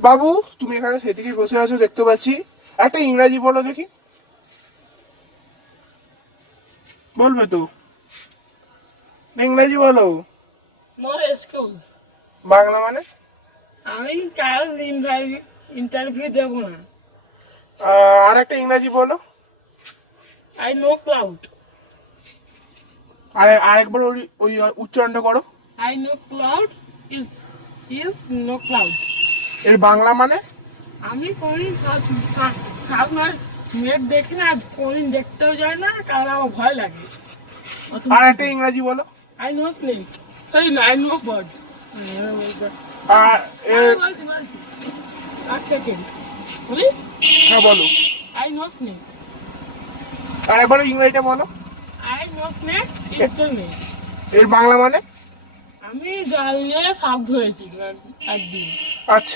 বাবু তুমি এখানে সেদিকে বসে আছো দেখতে পাচ্ছি, একটা ইংরাজি বলো দেখি। বলবে তো? ইংরেজি বলো। No excuse. বাংলা মানে? আমি কাল ইন্টারভিউ দেবো না। আর একটা ইংরাজি বলো। I no cloud. আরেকবার ওই উচ্চারণটা করো। I no cloud is is no cloud. এর বাংলা মানে? আমি কোনদিন সাউথ নেট দেখি না, কোনদিন দেখতেও যায় না, কারণ আমার ভয় লাগে। আর একটা ইংরাজি বলো। I no snake. এই না, আই নো বার্ড। আর এর আচ্ছা কে বলি? হ্যাঁ বলো। I no snake. আরেকবার ইংরেজিটা বলো। I no snake is the নেক। এর বাংলা মানে? আমি জাল নিয়ে সাপ ধরেছি একদিন। আচ্ছা।